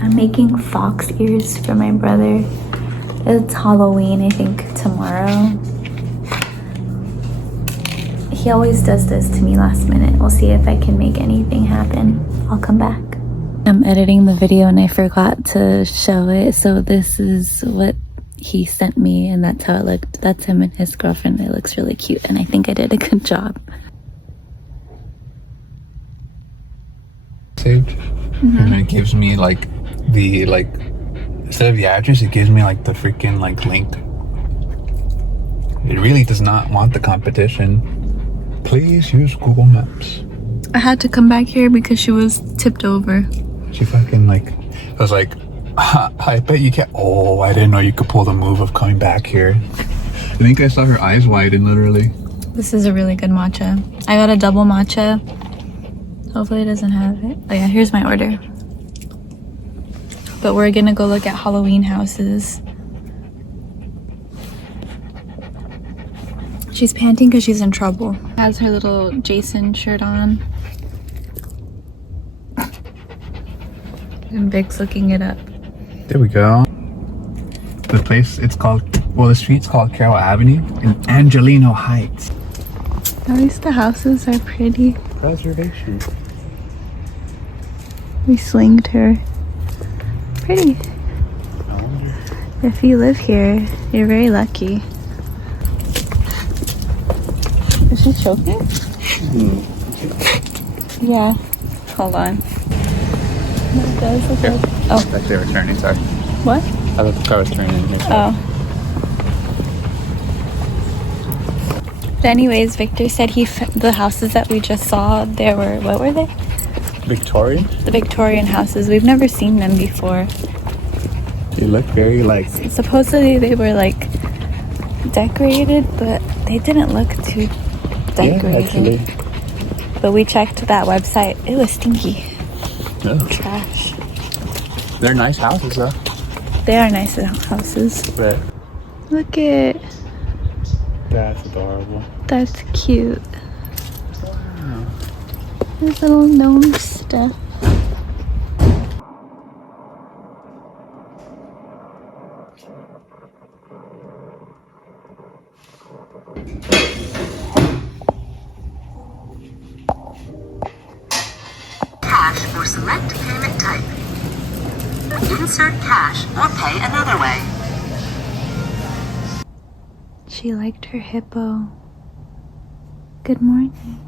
I'm making fox ears for my brother. It's Halloween, I think, tomorrow. He always does this to me last minute. We'll see if I can make anything happen. I'll come back. I'm editing the video and I forgot to show it. So this is what he sent me and that's how it looked. That's him and his girlfriend. It looks really cute and I think I did a good job. Saved. And it gives me like the instead of the address, it gives me like the freaking like link. It really does not want the competition. Please use Google Maps. I had to come back here because she was tipped over. She fucking like, I was like, I bet you can't. Oh, I didn't know you could pull the move of coming back here. I think I saw her eyes widen literally. This is a really good matcha. I got a double matcha. Hopefully it doesn't have it. Oh yeah, here's my order. But we're gonna go look at Halloween houses. She's panting because she's in trouble. Has her little Jason shirt on. And Vic's looking it up. There we go. The place, it's called, well, the street's called Carroll Avenue in Angelino Heights. At least the houses are pretty. Reservation. We slinged her. Pretty. If you live here, you're very lucky. Is she choking? Yeah. Hold on. That does look like... Oh. It's actually returning, sorry. What? I thought the car was turning. Oh. But anyways, Victor said the houses that we just saw, there were, what were they? Victorian? The Victorian houses. We've never seen them before. They look very like... Supposedly they were like decorated, but they didn't look too decorated. Yeah, actually. But we checked that website. It was stinky. Oh. Trash. They're nice houses though. They are nice houses. But Look at... that's adorable. That's cute. Wow. There's little gnome stuff. Cash or select payment type. Insert cash or pay another way. She liked her hippo. Good morning.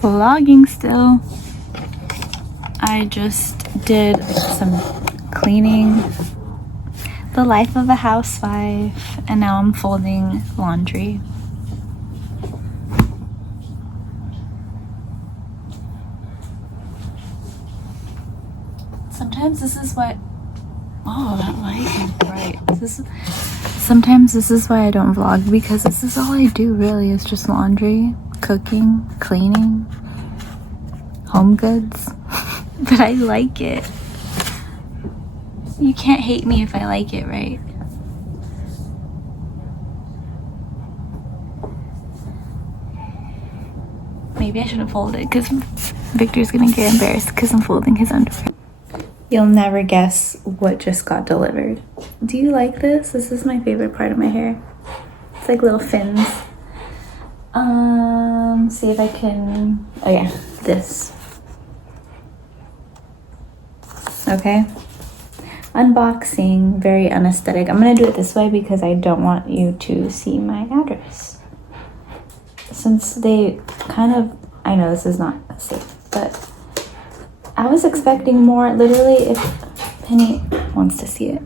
Vlogging still. I just did some cleaning, the life of a housewife, and now I'm folding laundry. Sometimes this is what, oh, that light is bright. Sometimes this is why I don't vlog, because this is all I do really, is just laundry, cooking, cleaning, home goods. But I like it. You can't hate me if I like it, right? Maybe I shouldn't fold it because Victor's gonna get embarrassed because I'm folding his underwear. You'll never guess what just got delivered. Do you like this? This is my favorite part of my hair. It's like little fins. See if I can, oh yeah, this. Okay. Unboxing, very unaesthetic. I'm gonna do it this way because I don't want you to see my address. Since they kind of, I know this is not safe, but I was expecting more. Literally, if Penny wants to see it.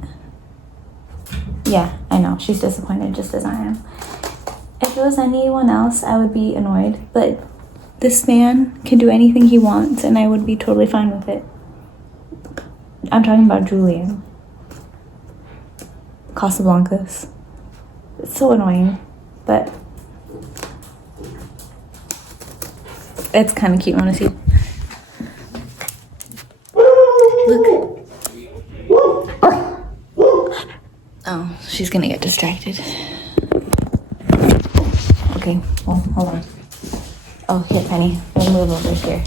Yeah, I know, she's disappointed just as I am. If it was anyone else, I would be annoyed, but this man can do anything he wants and I would be totally fine with it. I'm talking about Julian. Casablancas. It's so annoying, but it's kind of cute. I want to see. Look. Oh, she's gonna get distracted. Okay, well, hold on. Oh, here, Penny. We'll move over here.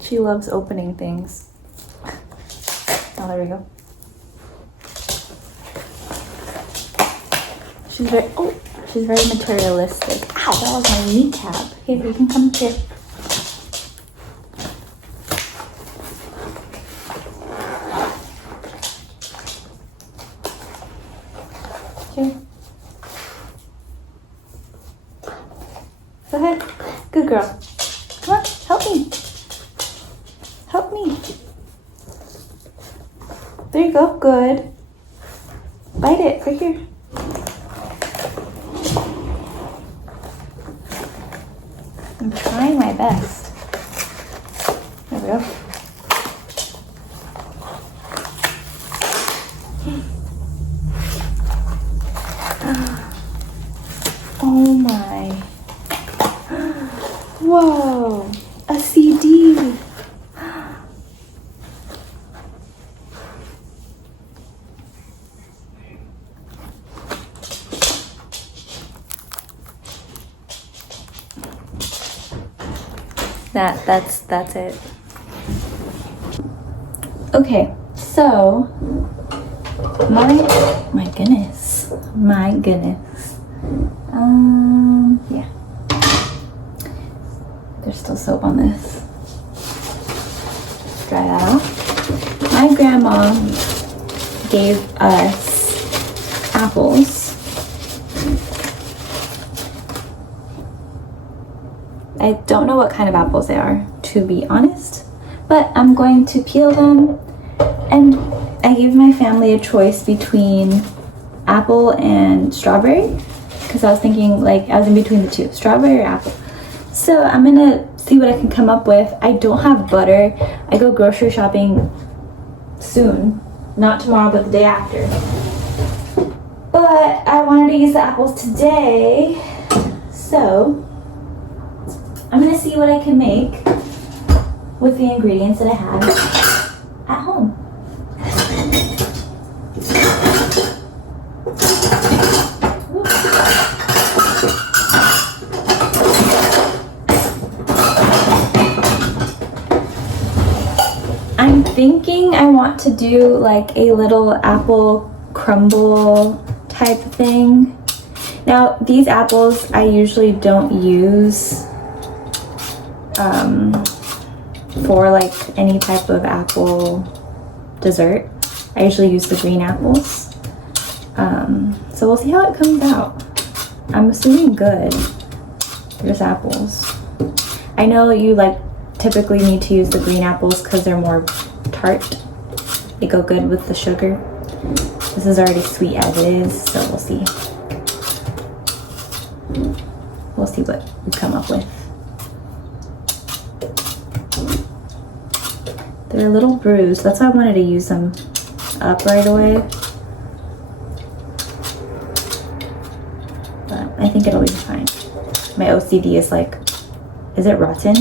She loves opening things. Oh, there we go. She's very materialistic. Ow, that was my kneecap. Here, you can come here. Here. Go ahead. Good girl. Come on, help me. Help me. There you go. Good. Bite it right here. I'm trying my best. There we go. Oh my. Whoa. A CD. That's it. Okay, so my goodness. Yeah. There's still soap on this. Dry that off. My grandma gave us apples. I don't know what kind of apples they are, to be honest, but I'm going to peel them, and I gave my family a choice between apple and strawberry, because I was thinking, like, I was in between the two, strawberry or apple. So I'm gonna see what I can come up with. I don't have butter. I go grocery shopping soon, not tomorrow, but the day after. But I wanted to use the apples today, so I'm gonna see what I can make with the ingredients that I have at home. I'm thinking I want to do like a little apple crumble type thing. Now, these apples I usually don't use for like any type of apple dessert. I usually use the green apples. So we'll see how it comes out. I'm assuming good. There's apples. I know you like typically need to use the green apples because they're more tart. They go good with the sugar. This is already sweet as it is, so we'll see. We'll see what we come up with. They're a little bruised. That's why I wanted to use them up right away. But I think it'll be fine. My OCD is like, is it rotten?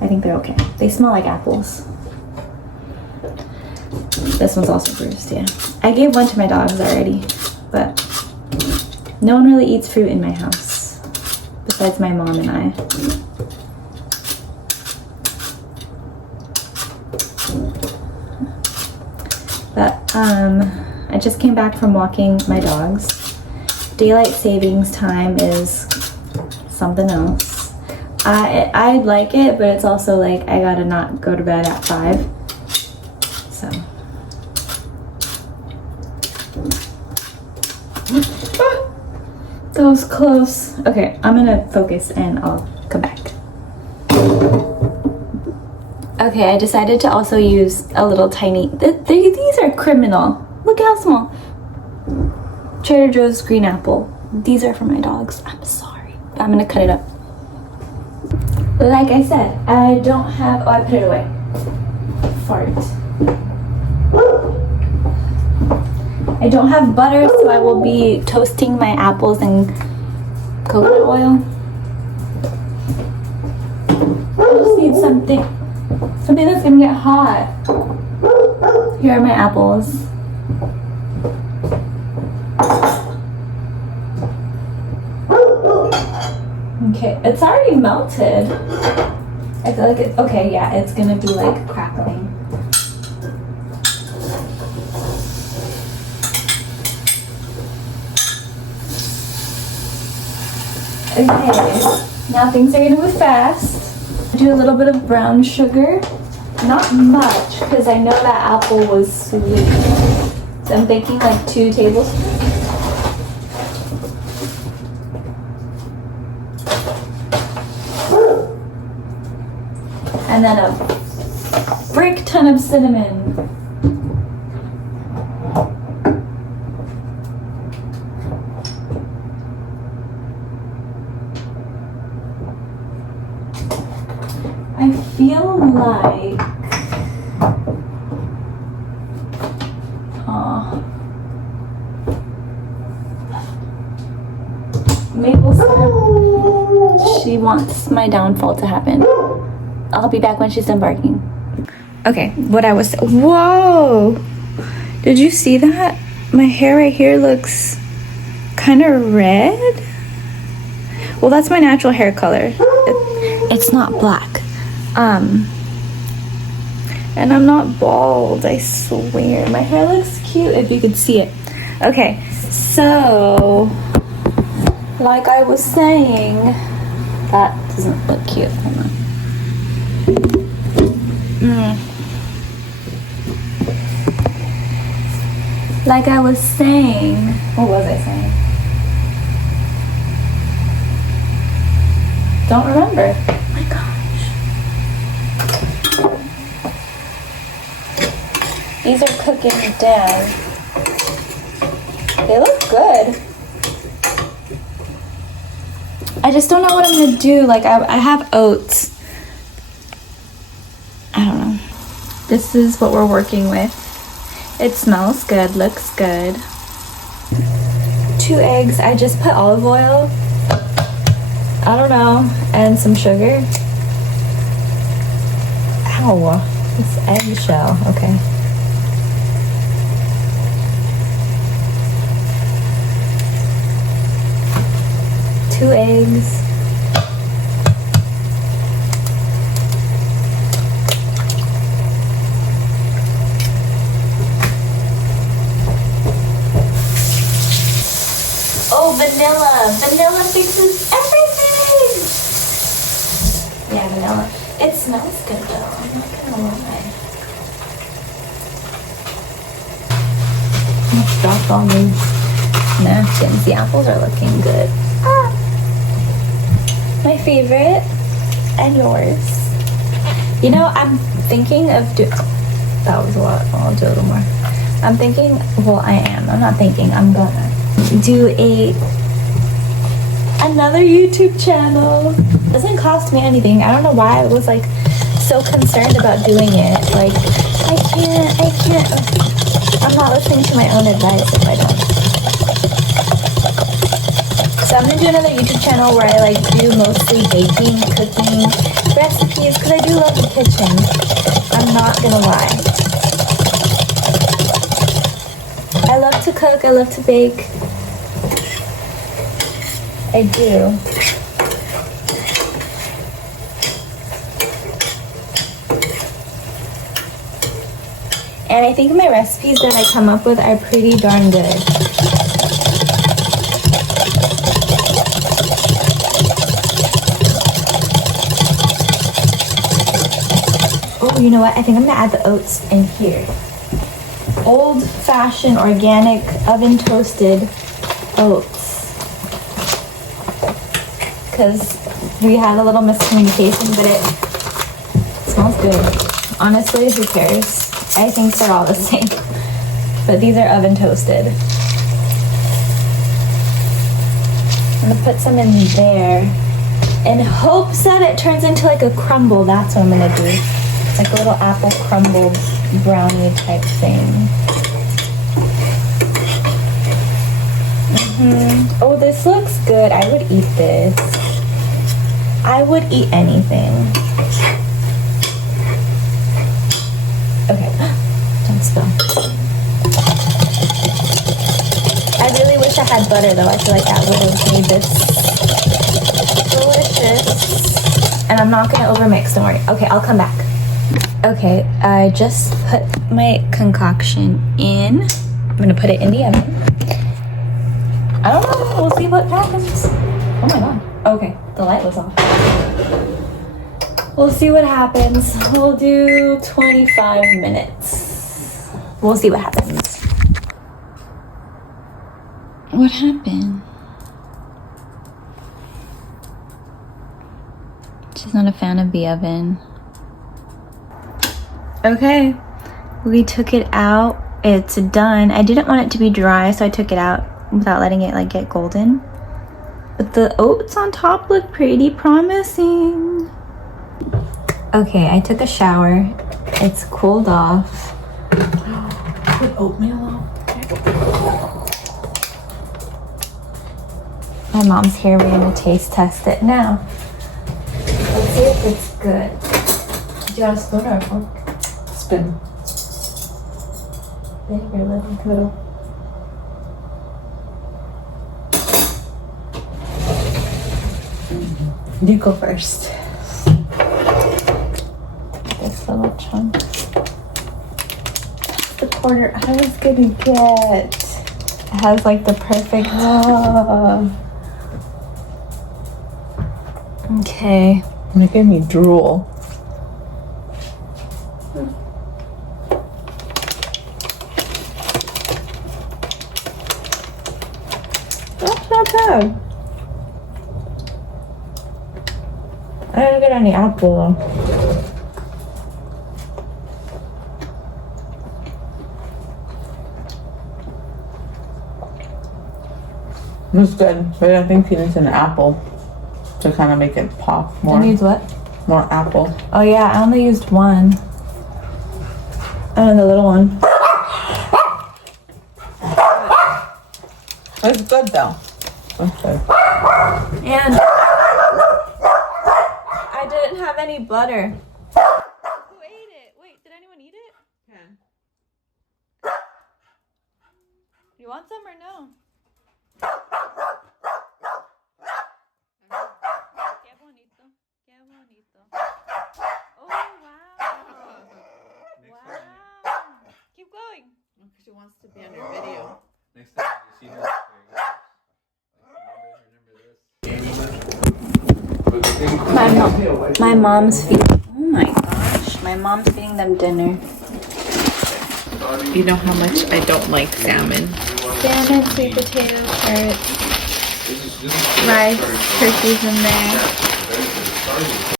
I think they're okay. They smell like apples. This one's also bruised, yeah. I gave one to my dogs already, but no one really eats fruit in my house, besides my mom and I. But, I just came back from walking my dogs. Daylight savings time is something else. I like it, but it's also like I gotta not go to bed at 5. So. That was close. Okay, I'm gonna focus and I'll come back. Okay, I decided to also use a little tiny, these are criminal. Look how small. Trader Joe's green apple. These are for my dogs. I'm sorry, but I'm gonna cut it up. Like I said, I don't have, oh, I put it away. Fart. I don't have butter, so I will be toasting my apples in coconut oil. I just need something that's gonna get hot. Here are my apples. Okay, it's already melted. I feel like it's, okay, yeah, it's gonna be like crackling. Okay, now things are gonna move fast. Do a little bit of brown sugar. Not much, because I know that apple was sweet. So I'm thinking like 2 tablespoons. And then a frick ton of cinnamon. I feel like maple syrup. She wants my downfall to happen. I'll be back when she's done barking. Okay, what I was, whoa! Did you see that? My hair right here looks kind of red. Well, that's my natural hair color. It's not black. And I'm not bald, I swear. My hair looks cute if you could see it. Okay, so like I was saying, that doesn't look cute. Hold on. Like I was saying, what was I saying? Don't remember. Oh my gosh. These are cooking down. They look good. I just don't know what I'm gonna do. Like I have oats. I don't know. This is what we're working with. It smells good, looks good. 2 eggs. I just put olive oil. I don't know. And some sugar. Ow. This eggshell. Okay. Two eggs. Oh, vanilla. Vanilla fixes everything. Yeah, vanilla. It smells good though. I'm not gonna lie. Let's drop all these napkins. The apples are looking good. Ah. My favorite and yours. You know, I'm thinking of doing. That was a lot. I'll do a little more. I'm thinking. Well, I am. I'm not thinking. I'm gonna do another YouTube channel. Doesn't cost me anything. I don't know why I was like so concerned about doing it. Like I can't. I'm not listening to my own advice if I don't. So I'm gonna do another YouTube channel where I like do mostly baking, cooking, recipes, because I do love the kitchen. I'm not gonna lie. I love to cook, I love to bake. I do. And I think my recipes that I come up with are pretty darn good. Oh, you know what? I think I'm gonna add the oats in here. Old-fashioned, organic, oven-toasted oats. Because we had a little miscommunication, but it smells good. Honestly, who cares? I think they're all the same. But these are oven-toasted. I'm gonna put some in there in hopes that it turns into like a crumble. That's what I'm gonna do. Like a little apple crumble brownie type thing. Oh, this looks good. I would eat this. I would eat anything. Okay, don't spill. I really wish I had butter though. I feel like that would have made this delicious. And I'm not gonna overmix, don't worry. Okay, I'll come back. Okay, I just put my concoction in. I'm gonna put it in the oven. I don't know, we'll see what happens. Oh my god. Okay, the light was off. We'll see what happens. We'll do 25 minutes. We'll see what happens. What happened? She's not a fan of the oven. Okay, we took it out. It's done. I didn't want it to be dry, so I took it out without letting it like get golden. But the oats on top look pretty promising. Okay, I took a shower. It's cooled off. Put oatmeal on. My mom's here. We're gonna taste test it now. Let's see if it's good. Do you want a spoon or a fork? Spoon. Big or little? You go first. This little chunk. That's the quarter I was gonna get. It has like the perfect. Okay. Making me drool. That's not bad. I didn't get any apple though. It's good, but I think he needs an apple to kind of make it pop more. It needs what? More apple. Oh yeah, I only used one. And the little one. It's good though. It's good. And I didn't have any butter. Who ate it? Wait, did anyone eat it? Yeah. You want some or no? Qué bonito. Qué bonito. Oh, wow. Wow. Keep going. She wants to be on your video. Next time you see her, My mom's feeding. Oh my gosh, my mom's feeding them dinner. You know how much I don't like salmon. Salmon, sweet potato, carrots, rice, turkeys in there.